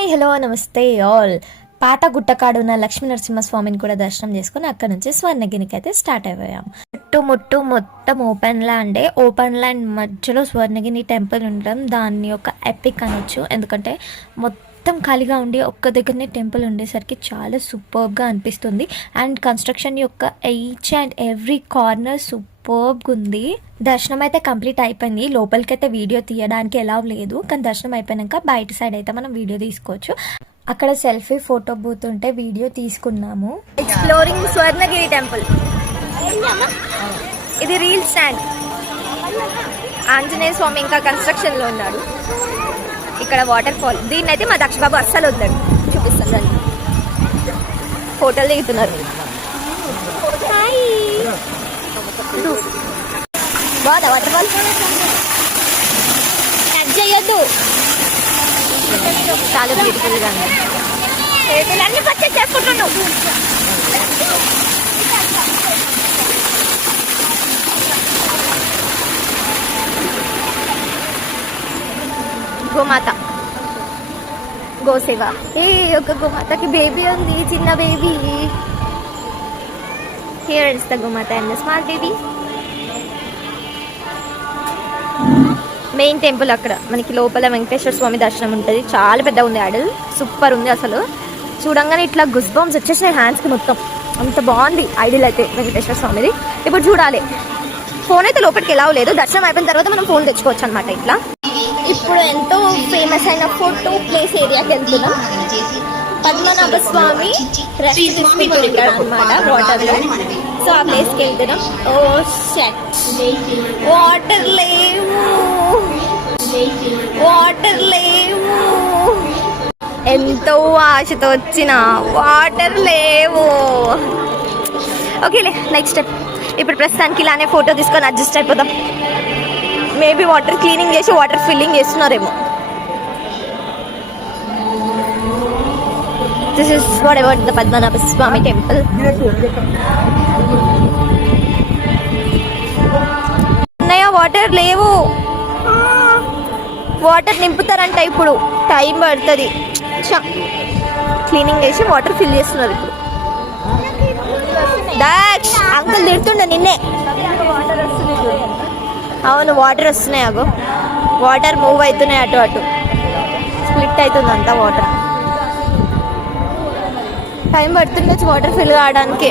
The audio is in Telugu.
హాయ్ హలో నమస్తే ఆల్. పాత గుట్టకాడు ఉన్న లక్ష్మీ నరసింహస్వామిని కూడా దర్శనం చేసుకుని అక్కడ నుంచి స్వర్ణగిరికి అయితే స్టార్ట్ అయిపోయాం. చుట్టుముట్టు మొత్తం ఓపెన్ ల్యాండే. ఓపెన్ ల్యాండ్ మధ్యలో స్వర్ణగిరి టెంపుల్ ఉండడం దాన్ని ఒక ఎపిక్ అనొచ్చు. ఎందుకంటే మొత్తం ఖాళీగా ఉండి ఒక్క దగ్గరనే టెంపుల్ ఉండేసరికి చాలా సూపర్గా అనిపిస్తుంది. అండ్ కన్స్ట్రక్షన్ యొక్క ఈచ్ అండ్ ఎవ్రీ కార్నర్ సూపర్గా ఉంది. దర్శనం అయితే కంప్లీట్ అయిపోయింది. లోపలికి అయితే వీడియో తీయడానికి ఎలా లేదు, కానీ దర్శనం అయిపోయాక బయట సైడ్ అయితే మనం వీడియో తీసుకోవచ్చు. అక్కడ సెల్ఫీ ఫోటో బూత్ ఉంటే వీడియో తీసుకున్నాము. Exploring Swarnagiri temple. ఇది రీల్ స్టాండ్. ఆంజనేయ స్వామి ఇంకా కన్స్ట్రక్షన్ లో ఉన్నాడు. ఇక్కడ వాటర్ ఫాల్. దీన్ని అయితే మా దక్షబాబు అస్సలు వద్దాడు. చూపిస్తాను దాన్ని. ఫోటోలు దిగుతున్నారు. బాగా వాటర్ ఫాల్ టచ్ చేయొద్దు. చాలా బ్యూటిఫుల్ గా ఉంది. చేతులన్నీ పర్చేజ్ చేసుకుంటున్నావు. గోమాత, గోసేవ. ఒక గోమాతకి బేబీ ఉంది, చిన్న బేబీ. హియర్ ఇస్ ద గోమాత and the small baby. Main temple అక్కడ మనకి లోపల వెంకటేశ్వర స్వామి దర్శనం ఉంటుంది. చాలా పెద్ద ఉంది. ఆడల్ సూపర్ ఉంది. అసలు చూడంగానే ఇట్లా గుస్ బాంబ్స్ వచ్చేసినాయి హ్యాండ్స్కి మొత్తం. అంత బాగుంది ఐడిల్ అయితే వెంకటేశ్వర స్వామిది. ఇప్పుడు చూడాలి. ఫోన్ అయితే లోపలికి ఎలా లేదు. దర్శనం అయిపోయిన తర్వాత మనం ఫోన్ తెచ్చుకోవచ్చు అనమాట. ఇట్లా ఇప్పుడు ఎంతో ఫేమస్ అయిన ఫోటో ప్లేస్ ఏరియాకి వెళ్తున్నాం. పద్మనాభ స్వామి రెస్ట్ తీసుకుంటాడు అనమాట వాటర్ లో. సో ఆ ప్లేస్కి వెళ్తున్నాం. ఓ షట్, వాటర్ లేవు, వాటర్ లేవు. ఎంతో ఆశతో వచ్చిన వాటర్ లేవు. ఓకేలే, నెక్స్ట్ స్టెప్. ఇప్పుడు ప్రస్తుతానికి ఇలానే ఫోటో తీసుకొని అడ్జస్ట్ అయిపోదాం. మేబీ వాటర్ క్లీనింగ్ చేసి వాటర్ ఫిల్లింగ్ చేస్తున్నారేమో. This is what about the Padmanabha Swamy temple. అన్నయ్య వాటర్ లేవు. వాటర్ నింపుతారంట. ఇప్పుడు టైం పడుతుంది. క్లీనింగ్ చేసి వాటర్ ఫిల్ చేస్తున్నారు ఇప్పుడు. దాక్ష్ అంకుల్ తిడుతుండ నిన్నే. అవును, వాటర్ వస్తున్నాయి. అగో వాటర్ మూవ్ అవుతున్నాయి. అటు అటు స్ప్లిట్ అవుతుంది అంతా వాటర్. టైం పడుతుండొచ్చు వాటర్ ఫిల్ కావడానికి.